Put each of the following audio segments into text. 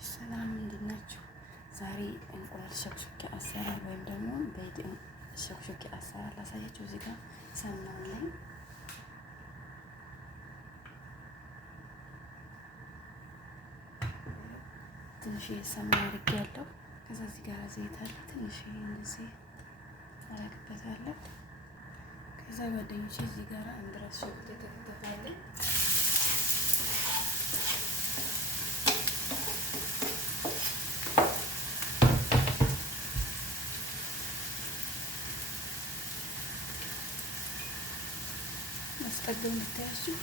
ሰላም እንዴት ናችሁ? ዛሬ እንቁላል ሸክሽኬ አሰራር ወይም ደግሞ በይድ ሸክሽኬ አሰራር ላሳያችሁ። እዚህ ጋር ሰምና ላይ ትንሽ ሰምና አድርጌያለሁ። ከዛ እዚህ ጋር ዘይት አለ፣ ትንሽ እንደዚህ አደርግበታለሁ። ከዛ ጓደኞቼ እዚህ ጋር እንድራስ ሽንኩርት የተከተፋለኝ አስቀድም እንድታያችሁ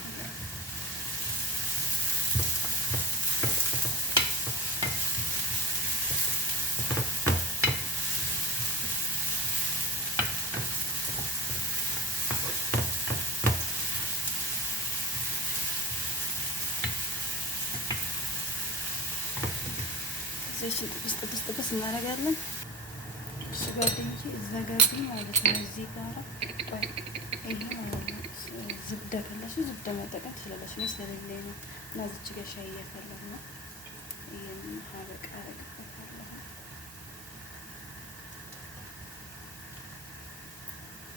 ጥብስ እናደርጋለን። እሺ ጓደኞቼ እዛ ጋር ግን ማለት ነው እዚህ ጋር ይሄ ማለት ነው ዝብዳ ካላችሁ ዝብዳ መጠቀም ትችላላችሁ። ስለሌለኝ ነው እና እዚች ጋር ሻይ እያፈላሁ ነው። ይሄን ሀበቃ አረግበታለሁ።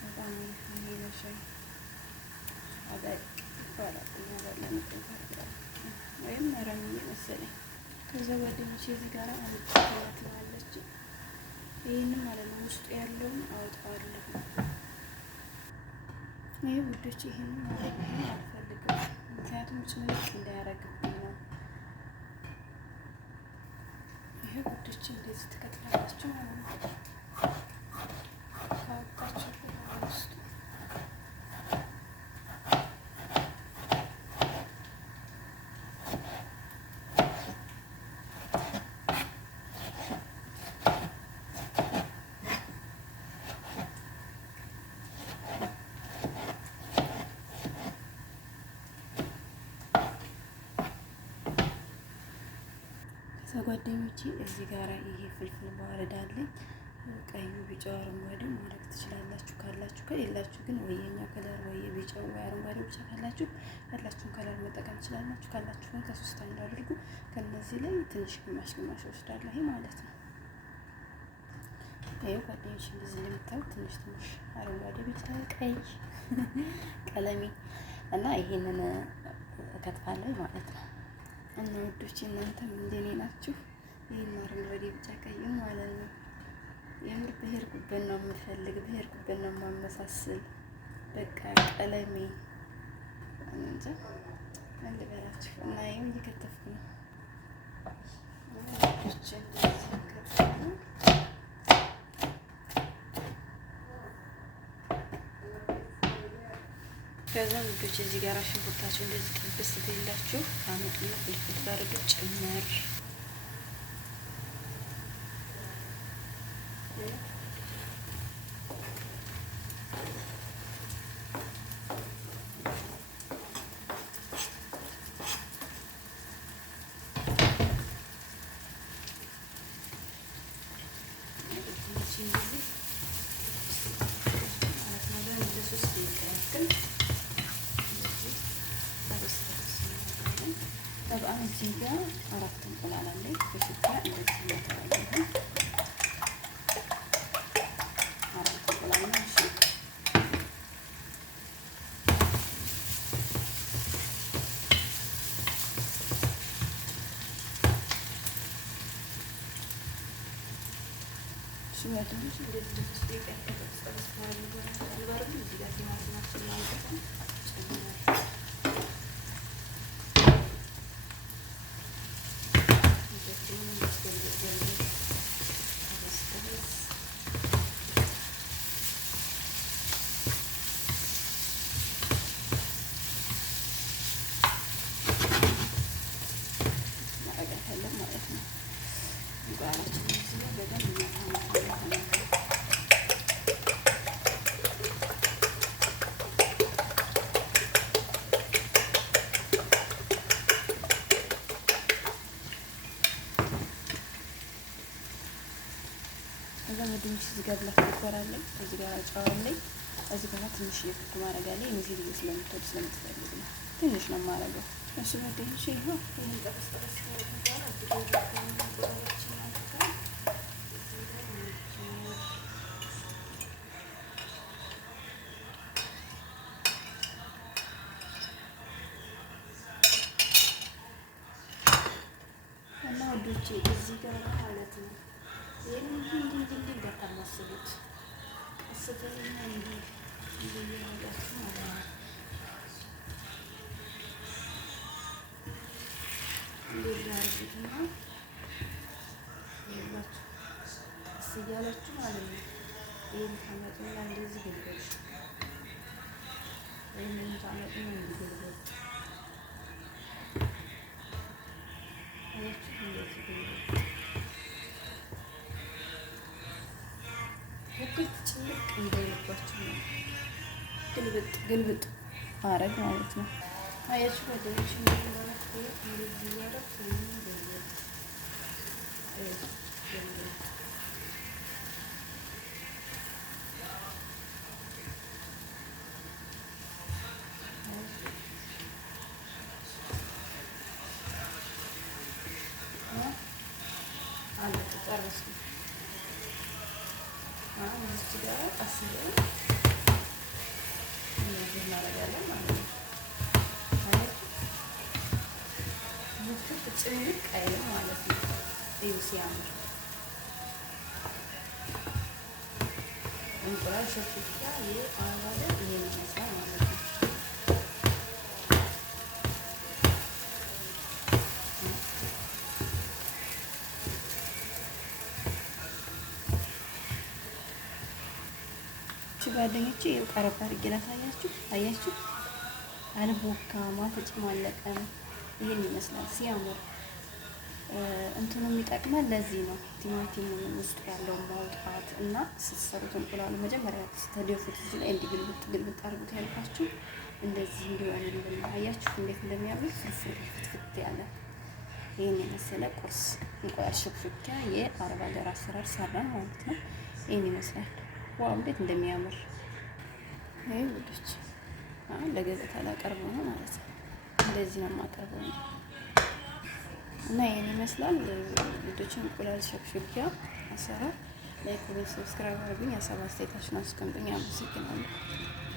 በጣም ይሄ ነው ሻይ አበቅ ይባላል። እና ወይም መረምዬ መሰለኝ። ከዛ ጓደኞቼ እዚህ ጋር አለች። ይሄንን ማለት ነው ውስጡ ያለውን አውጣዋለሁ። ይሄ ውዶች ይሄንን ማለት ነው አልፈልግም፣ ምክንያቱም ጭምልቅ እንዳያረግብኝ ነው። ይሄ ውዶች እንደዚህ ትከትላላችሁ ማለት ነው። ካወጣችሁ ውስጡ ጓደኞቼ እዚህ ጋር ይሄ ፍልፍል ባረድ አለኝ። ቀዩ፣ ቢጫው፣ አረንጓዴው ማድረግ ትችላላችሁ ካላችሁ። ከሌላችሁ ግን ወየኛ ከለር ወይ ቢጫው ወይ አረንጓዴው ብቻ ካላችሁ ያላችሁን ከለር መጠቀም ትችላላችሁ። ካላችሁ ግን ከሶስት አንዱ አድርጉ። ከነዚህ ላይ ትንሽ ግማሽ ወስዳለሁ ማለት ነው። ይሄው ጓደኞቼ እንደዚህ እንደምታዩት ትንሽ አረንጓዴ፣ ቢጫ፣ ቀይ ቀለሚ እና ይሄንን እከትፋለሁ ማለት ነው። እና ውዶች እናንተም እንደኔ ናችሁ። ይሄን አረንጓዴ ቢጫ ቀይ ማለት ነው። የምር በሄድኩበት ነው የምፈልግ፣ በሄድኩበት ነው የማመሳስል። በቃ ቀለሜ እንጃ ልበላችሁ። እና ይሄው እየከተፍኩ ነው። ከዛ ልጆች እዚህ ጋር ሽንኩርታችሁ እንደዚህ ጥብስ ትይላችሁ አመጡና ፍልፍል ባረዱ ጭመር طبعا እዚህ ጋር አራት እንቁላል አለኝ። በሽታ እንደዚህ እናደርጋለን። አራት እንቁላል ነው። እሺ ሽማግሌዎች እንደዚህ ሶስት ደቂቃ ከተጠበሰ በኋላ እዚህ ጋር ቲማቲማችን እናወጣለን። ከዛ ወዲህ እዚህ ጋር ብላክ ፔፐር አለኝ፣ እዚህ ጋር ጨው አለኝ፣ እዚህ ጋር ትንሽ የኩክ ማድረግ አለኝ። እዚህ ልጅ ስለምትወድ ስለምትፈልግ ነው። ትንሽ ነው የማደርገው። እሱ ጓደኞቼ ይኸው ይህን ጠበስ ጠበስ እና ወዶቼ እዚህ ጋር ማለት ነው ይህን እንዲህ እንዳታማስሉት ቀስተኛ እንዲህ እያደረጋችሁ ማለት ነው። እንደዚህ አድርጉትና ይኸውላችሁ ቀስ እያላችሁ ማለት ነው። ይህን ታመጡና እንደዚህ ግልበጥ፣ ይህንን ታመጡና እንዲህ ግልበጥ፣ አያችሁ እንደዚህ ግልበጥ ውክት ጭምቅ እንዳይልባችሁ ነው። ግልብጥ ግልብጥ ማድረግ ማለት ነው። አያችሁ ጓደኞች ማለት እንደዚህ እያደረኩ ጨረስኩ። እዚች ጋር ቀስ ብለን እንደዚህ እናደርጋለን ማለት ነው። ሙክት ጭምቅ አይልም ማለት ነው። እዩ ሲያምር እንቁላል ሸፍቻ የአረብ ይሄን ይመስላል ማለት ነው። ጓደኞቼ ይኸው ቀረብ አድርጌ ላሳያችሁ። አያችሁ አልቦካም፣ አልተጨማለቀም። ይሄን ይመስላል ሲያምር። እንትኑ የሚጠቅመን ለዚህ ነው። ቲማቲም ውስጥ ያለው ማውጣት እና ስትሰሩት እንቁላሉ መጀመሪያ ስተደፉት እዚህ ላይ እንዲህ ግልብጥ ግልብጥ አድርጉት ያልኳችሁ እንደዚህ እንዲሆንልን። አያችሁ እንዴት እንደሚያምር ፍርፍር ፍትፍት ያለ ይህን የመሰለ ቁርስ እንቁላል ሹክሹኪያ የአረብ ሀገር አሰራር ሰራን ማለት ነው። ይህን ይመስላል። ዋው እንዴት እንደሚያምር ይሄ ውዶች ለገበታ ላቀርበው ነው ማለት ነው። እንደዚህ ነው የማቀርበው እና ይሄን ይመስላል ውዶች። እንቁላል ሹክሹኪያ አሰራር ላይክ፣ ሰብስክራይብ አድርጉኝ። ሀሳብ አስተያየታችሁን አስቀምጡኝ። አመሰግናለሁ።